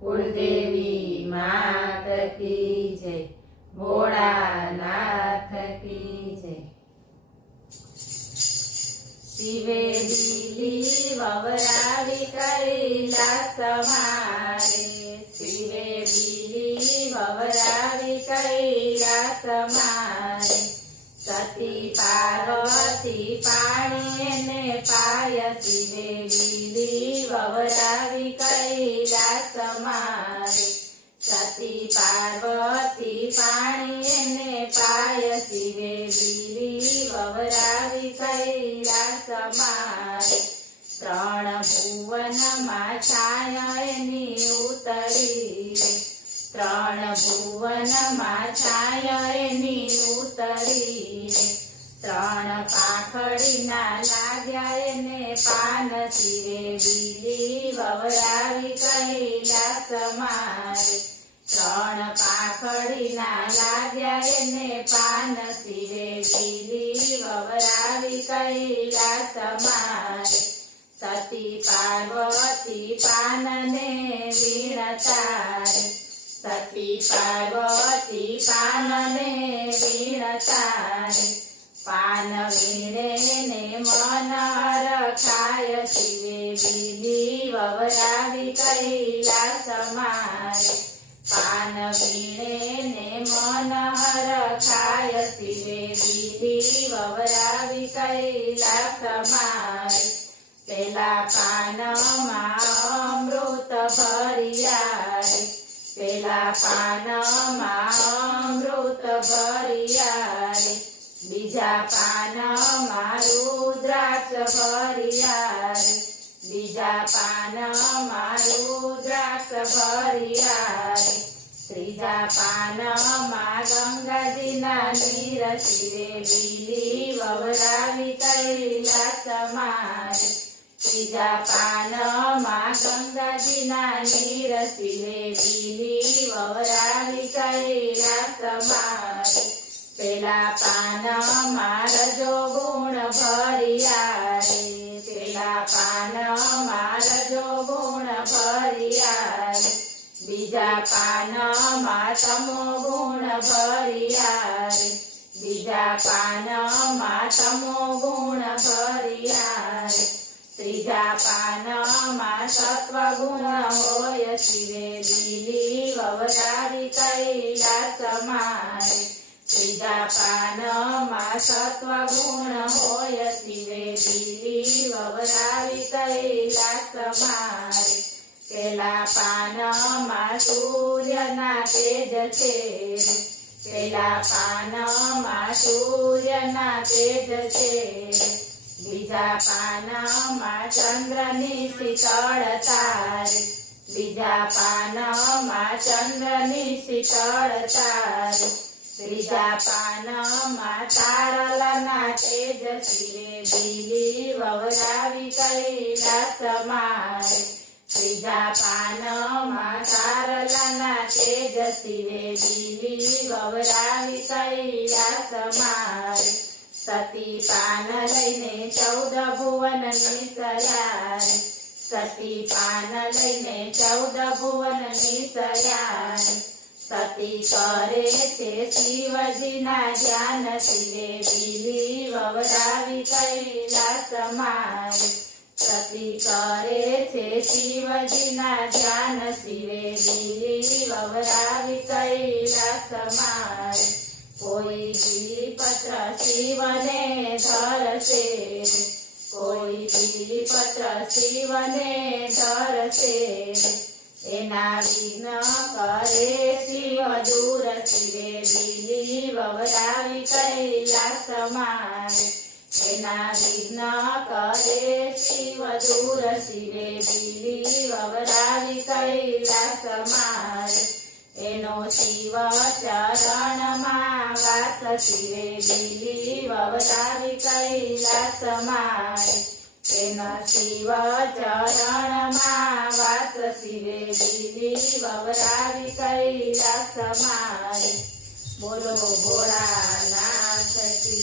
कुलदेवी मात की जय, भोळानाथ की जय। शिवे दिली ववरावी कैलास मारे, शिवे दिली ववरावी कैलास मारे। सती पार्वती पाणी ने पाय, शिवे दिली ववरावी कैलास मारे। सती पार्वती पाणी ने पाय, शिवे दिली ववरावी कैलास मारे। त्रण भुवन मा छाया एनी उतरी, त्रण भुवन मा छाया एनी उतरी। त्रण पाखड़ी ना लाग्या एने पान, शिवे दिली ववरावी कैलास मारे। त्रण पाखड़ी ना लाग्या एने पान, शिवे दिली ववरावी कैलास मारे। सती पार्वती पान ने वीणतारे, सती पार्वती पान ने वीणतारे। पान वीणे ने मन रखाय, शिवे दिली ववरावी कैलास मारे। पान वीणे ने मन रखाय, शिवे दिली ववरावी कैलास मारे। पेला पान मा अमृत भरिया रे, पेला पान मा अमृत भरिया रे। बीजा पान मा रुद्राक्ष भरिया रे, बीजा पान मा रुद्राक्ष भरिया रे। त्रीजा पान मा गंगाजी ना नीर, शिवे दिली ववरावी कैलास मारे। त्रीजा पान मा गंगाजी ना नीर, शिवे दिली ववरावी कैलास मारे। पेला पान मा रजोगुण भरिया रे, पेला पान मा रजोगुण भरिया रे। बीजा पान मा तमोगुण भरिया रे, बीजा पान मा तमोगुण भरिया रे। त्रीजा पान मा सत्वगुण होय, शिवे दिली ववरावी कैलास मारे। त्रीजा पान मा सत्वगुण होय, शिवे दिली ववरावी कैलास मारे। पेला पान मा सूर्य ना तेज छे, पेला पान मा सूर्य ना तेज छे। बीजा पान मा चंद्रनी शीतळता रे, बीजा पान मा चंद्रनी शीतळता रे। त्रीजा पान मा तारला ना तेज, शिवे दिली ववरावी कैलास मारे। त्रीजा पान मा तारला ना तेज, शिवे दिली ववरावी कैलास मारे। सती पान लईने 14 भुवन निसर्या रे, सती पान लईने 14 भुवन निसर्या रे। सती करे छे शिवजी ना ध्यान, शिवे दिली ववरावी कैलास मारे। सती करे छे शिवजी ना ध्यान, शिवे दिली ववरावी कैलास मारे। कोई बिलीपत्र शिवने धरसे, कोई बिलीपत्र शिवने धरसे। एना विघ्न करे शिव दूर, शिवे दिली ववरावी कैलास मारे। एना विघ्न करे शिव दूर, शिवे दिली ववरावी कैलास मारे। एनो शिव चरण मा वास, शिवे दिली ववरावी कैलास मारे। एनो शिव चरण मा वास, शिवे दिली ववरावी कैलास मारे। बोलो भोळानाथ की